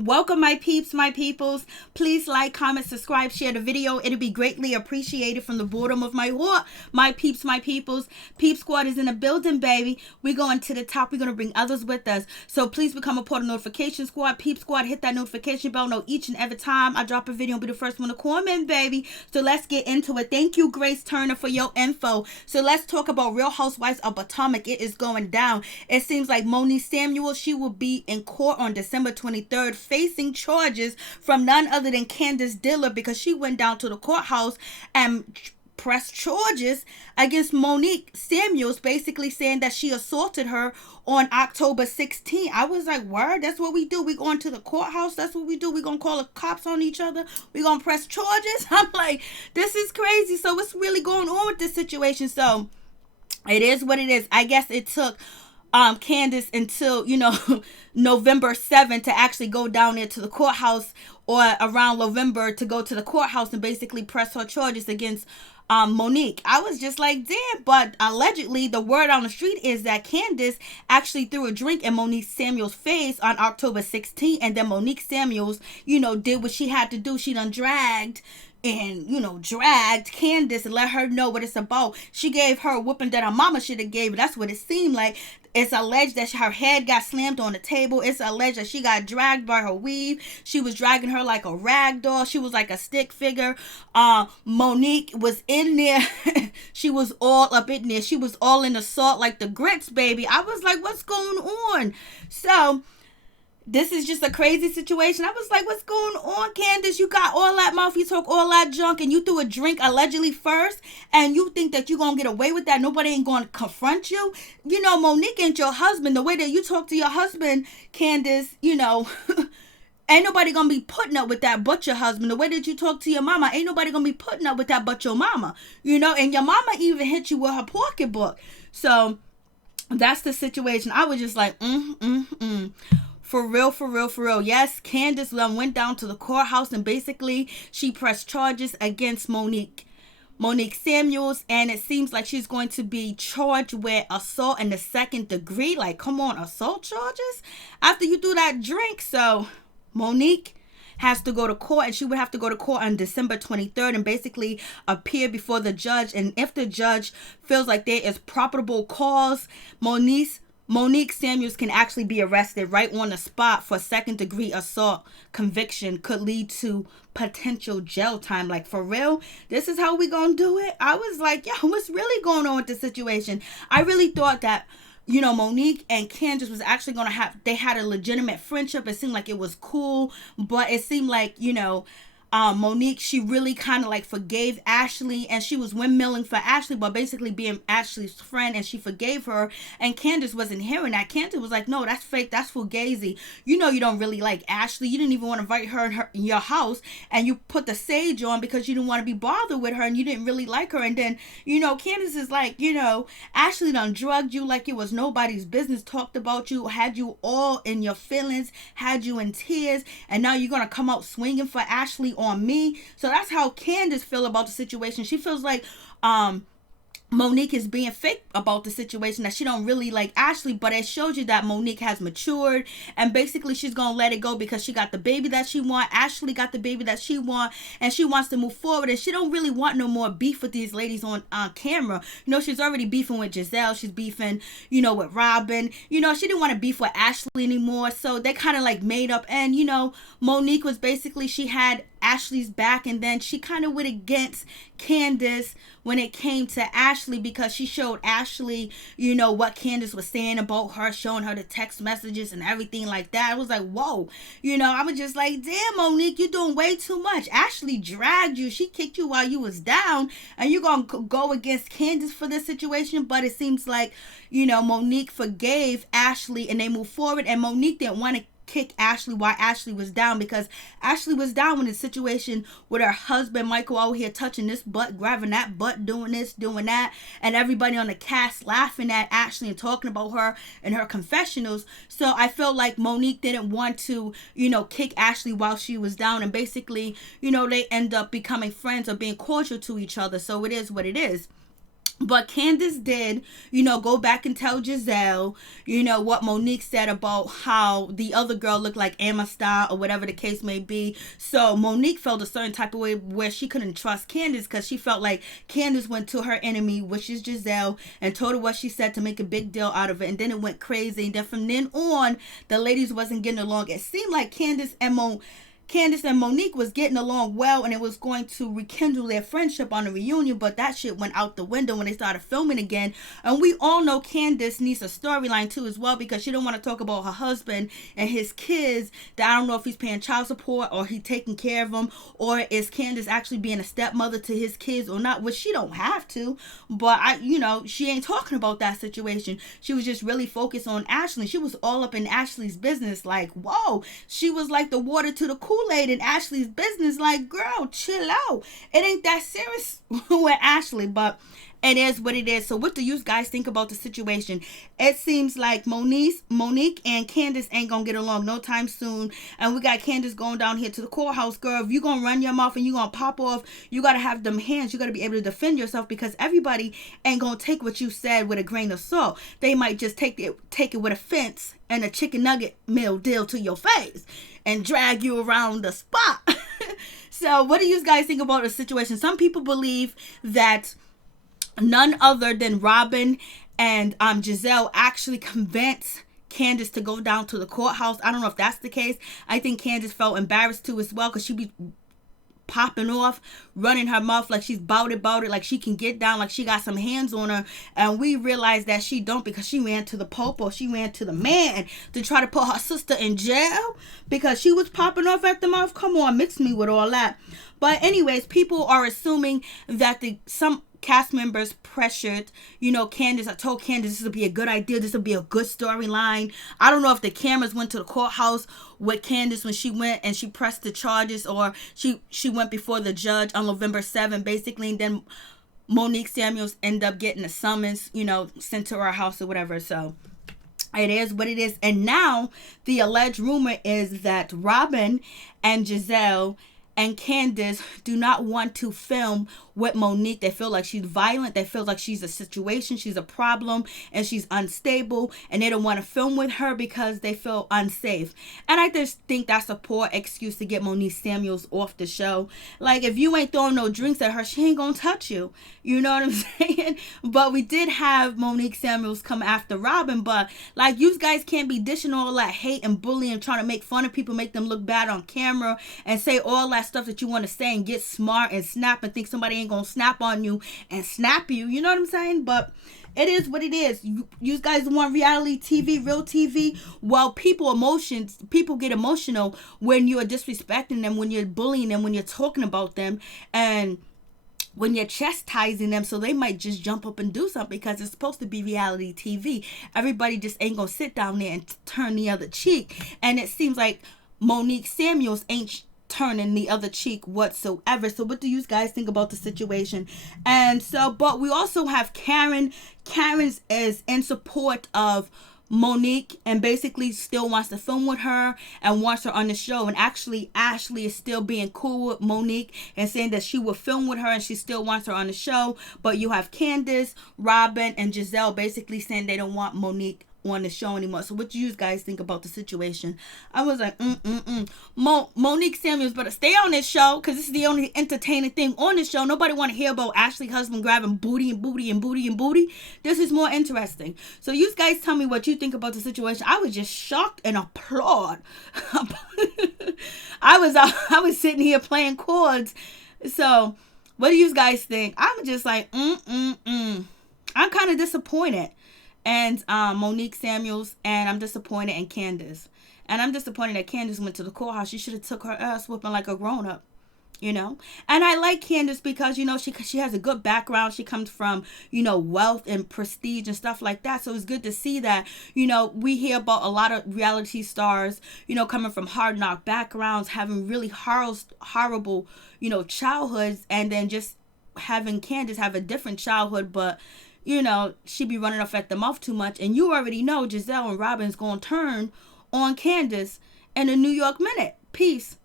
Welcome, my peeps, my peoples. Please like, comment, subscribe, share the video. It'll be greatly appreciated from the bottom of my heart. My peeps, my peoples. Peep Squad is in the building, baby. We're going to the top. We're going to bring others with us. So please become a part of Notification Squad. Peep Squad, hit that notification bell. Know each and every time I drop a video, I'll be the first one to comment, baby. So let's get into it. Thank you, Grace Turner, for your info. So let's talk about Real Housewives of Potomac. It is going down. It seems like Monique Samuel, she will be in court on December 23rd. Facing charges from none other than Candiace Dillard because she went down to the courthouse and pressed charges against Monique Samuels, basically saying that she assaulted her on October 16th. I was like, word, that's what we do. We going to the courthouse. That's what we do. We gonna call the cops on each other. We gonna press charges. I'm like, this is crazy. So what's really going on with this situation? So it is what it is. I guess it took Candiace until, November 7th to actually go down there to the courthouse, or around November to go to the courthouse and basically press her charges against Monique. I was just like, damn. But allegedly, the word on the street is that Candiace actually threw a drink in Monique Samuels' face on October 16th, and then Monique Samuels, did what she had to do. She done dragged Candiace and let her know what it's about. She gave her a whooping that her mama should have gave her. That's what it seemed like. It's alleged that her head got slammed on the table. It's alleged that she got dragged by her weave. She was dragging her like a rag doll. She was like a stick figure. Monique was in there. She was all up in there. She was all in the salt like the grits, baby. I was like, what's going on? So this is just a crazy situation. I was like, what's going on, Candiace? You got all that mouth, you talk all that junk, and you threw a drink allegedly first, and you think that you're going to get away with that? Nobody ain't going to confront you? Monique ain't your husband. The way that you talk to your husband, Candiace, ain't nobody going to be putting up with that but your husband. The way that you talk to your mama, ain't nobody going to be putting up with that but your mama. And your mama even hit you with her pocketbook. So that's the situation. I was just like, For real. Yes, Candiace went down to the courthouse and basically she pressed charges against Monique Samuels, and it seems like she's going to be charged with assault in the second degree. Like, come on, assault charges after you do that drink. So Monique has to go to court, and she would have to go to court on December 23rd and basically appear before the judge. And if the judge feels like there is probable cause, Monique Samuels can actually be arrested right on the spot for second degree assault. Conviction could lead to potential jail time. Like, for real, this is how we gonna do it? I was like, yo, what's really going on with this situation? I really thought that, Monique and Candiace was actually gonna they had a legitimate friendship. It seemed like it was cool, but it seemed like, Monique, she really kind of like forgave Ashley, and she was windmilling for Ashley, but basically being Ashley's friend, and she forgave her. And Candiace wasn't hearing that. Candiace was like, no, that's fake, that's fugazi. You don't really like Ashley. You didn't even want to invite her in your house, and you put the sage on because you didn't want to be bothered with her, and you didn't really like her. And then Candiace is like, Ashley done drugged you like it was nobody's business, talked about you, had you all in your feelings, had you in tears, and now you're gonna come out swinging for Ashley on me. So that's how Candiace feel about the situation. She feels like Monique is being fake about the situation, that she don't really like Ashley, but it shows you that Monique has matured, and basically she's gonna let it go because she got the baby that she want. Ashley got the baby that she want, and she wants to move forward, and she don't really want no more beef with these ladies on camera. She's already beefing with Giselle. She's beefing, with Robin. She didn't want to beef with Ashley anymore, so they kind of like made up. And Monique was basically, she had Ashley's back, and then she kind of went against Candiace when it came to Ashley, because she showed Ashley, what Candiace was saying about her, showing her the text messages and everything like that. I was like, whoa, I was just like, damn, Monique, you're doing way too much. Ashley dragged you. She kicked you while you was down, and you're going to go against Candiace for this situation. But it seems like, Monique forgave Ashley, and they moved forward, and Monique didn't want to kick Ashley while Ashley was down, because Ashley was down in a situation with her husband Michael out here touching this butt, grabbing that butt, doing this, doing that, and everybody on the cast laughing at Ashley and talking about her and her confessionals. So I felt like Monique didn't want to, kick Ashley while she was down, and basically, they end up becoming friends or being cordial to each other. So it is what it is. But Candiace did, go back and tell Giselle, what Monique said about how the other girl looked like Amistad or whatever the case may be. So Monique felt a certain type of way where she couldn't trust Candiace because she felt like Candiace went to her enemy, which is Giselle, and told her what she said to make a big deal out of it. And then it went crazy. And then from then on, the ladies wasn't getting along. It seemed like Candiace and Monique was getting along well, and it was going to rekindle their friendship on the reunion, but that shit went out the window when they started filming again. And we all know Candiace needs a storyline too as well, because she don't want to talk about her husband and his kids, that I don't know if he's paying child support or he taking care of them, or is Candiace actually being a stepmother to his kids or not, which she don't have to, but she ain't talking about that situation. She was just really focused on Ashley. She was all up in Ashley's business, like, whoa, she was like the water to the Kool-Aid in Ashley's business. Like, girl, chill out. It ain't that serious with Ashley, but it is what it is. So what do you guys think about the situation? It seems like Monique and Candiace ain't gonna get along no time soon. And we got Candiace going down here to the courthouse. Girl, if you gonna run your mouth and you gonna pop off, you gotta have them hands. You gotta be able to defend yourself, because everybody ain't gonna take what you said with a grain of salt. They might just take it with a fence and a chicken nugget meal deal to your face and drag you around the spot. So what do you guys think about the situation? Some people believe that none other than Robin and Giselle actually convinced Candiace to go down to the courthouse. I don't know if that's the case. I think Candiace felt embarrassed too as well, because she be popping off, running her mouth like she's bout it, like she can get down, like she got some hands on her. And we realized that she don't, because she ran to the Pope, or she ran to the man to try to put her sister in jail because she was popping off at the mouth. Come on, mix me with all that. But anyways, people are assuming that some cast members pressured, Candiace. I told Candiace this would be a good idea. This would be a good storyline. I don't know if the cameras went to the courthouse with Candiace when she went and she pressed the charges, or she went before the judge on November 7th, basically. And then Monique Samuels ended up getting a summons, sent to her house or whatever. So it is what it is. And now the alleged rumor is that Robin and Giselle and Candiace do not want to film with Monique. They feel like she's violent. They feel like she's a situation. She's a problem, and she's unstable, and they don't want to film with her because they feel unsafe. And I just think that's a poor excuse to get Monique Samuels off the show. Like, if you ain't throwing no drinks at her, she ain't gonna touch you. You know what I'm saying? But we did have Monique Samuels come after Robin, but like, you guys can't be dishing all that hate and bullying, trying to make fun of people, make them look bad on camera, and say all that stuff that you want to say, and get smart and snap and think somebody ain't gonna snap on you and snap you. You know what I'm saying? But it is what it is. You guys want reality TV, real TV? Well, people get emotional when you're disrespecting them, when you're bullying them, when you're talking about them, and when you're chastising them. So they might just jump up and do something, because it's supposed to be reality TV. Everybody just ain't gonna sit down there and turn the other cheek. And it seems like Monique Samuels ain't turning the other cheek whatsoever. So what do you guys think about the situation? And so, but we also have Karen. Karen's is in support of Monique and basically still wants to film with her and wants her on the show. And actually, Ashley is still being cool with Monique and saying that she will film with her and she still wants her on the show. But you have Candiace, Robin, and Giselle basically saying they don't want Monique on the show anymore. So what do you guys think about the situation? I was like, Monique Samuels better stay on this show, because this is the only entertaining thing on this show. Nobody want to hear about Ashley's husband grabbing booty and booty and booty and booty. This is more interesting. So you guys tell me what you think about the situation. I was just shocked and applaud. I was sitting here playing chords. So what do you guys think? I'm just like, I'm kind of disappointed. And Monique Samuels, and I'm disappointed in Candiace. And I'm disappointed that Candiace went to the courthouse. She should have took her ass whooping like a grown-up, And I like Candiace because, she has a good background. She comes from, wealth and prestige and stuff like that. So it's good to see that, we hear about a lot of reality stars, coming from hard knock backgrounds, having really horrible, childhoods, and then just having Candiace have a different childhood, but she be running off at the mouth too much. And you already know Giselle and Robin's going to turn on Candiace in a New York minute. Peace.